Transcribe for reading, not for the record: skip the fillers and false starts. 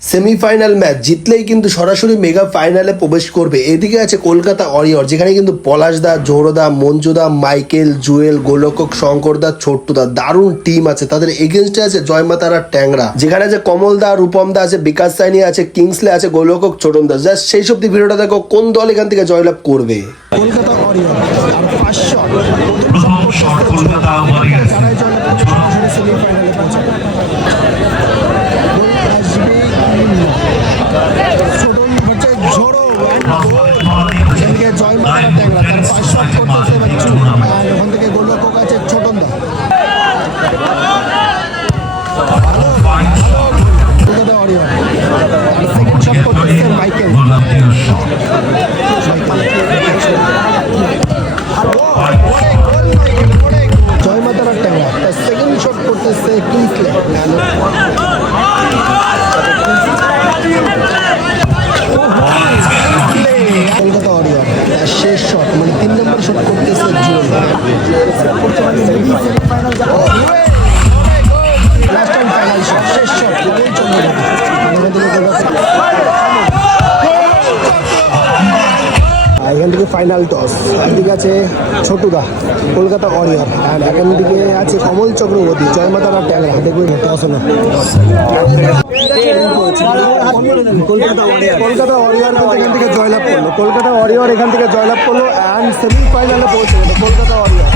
Semifinal match জিতলেই কিন্তু সরাসরি mega ফাইনালে প্রবেশ করবে। এদিকে আছে কলকাতা ওয়ারিয়র, যেখানে কিন্তু পলাশদা, জৌহরদা, মঞ্জুদা, মাইকেল, জুয়েল, গোলকক, শঙ্করদা, ছোট্টুদা, দারুণ টিম আছে। তাদের এগেনস্টে আছে জয়মাতারা ট্যাংরা, যেখানে আছে কমলদা, রূপমদা আছে, বিকাশ সাইনি আছে, কিংসলে আছে, গোলকক, ছোটনদা। জাস্ট সেই সব ভিডিওটা দেখো, কোন দল এখান থেকে জয়লাভ করবে। কলকাতা ওয়ারিয়র আর 5 শট কলকাতা ওয়ারিয়র যারাই জয়লাভ করবে সরাসরি সেমিফাইনালে পৌঁছাবে। ছোটন হচ্ছে ঝোড়ো এদিকে জয়মাতা ট্যাংরা তার 5 শট করতেছে বাচ্চু, আর ওখান থেকে গোলকক আছে ছোটনদা। কলকাতা ওয়ারিয়র আর সেকেন্ড শট করতেছে মাইকেল। জয়মাতারা ট্যাংরা তার সেকেন্ড শট করতেছে কিংসলে। কলকাতা ওয়ারিয়র তার শেষ শট মানে 3 নম্বর শট করতেছে Jewel. Last time final shot, শেষ শট এখান থেকে ফাইনাল টস। এদিকে আছে ছোটুদা কলকাতা ওয়ারিয়র, আর এখান দিকে আছে কমল চক্রবর্তী জয়মাতারা ট্যাংরা। দেখবে টস হলো কলকাতা ওয়ারিয়র এখান থেকে জয়লাভ করলো। কলকাতা ওয়ারিয়র এখান থেকে জয়লাভ করলো অ্যান্ড সেমিফাইনালে পৌঁছে গেল কলকাতা ওয়ারিয়র।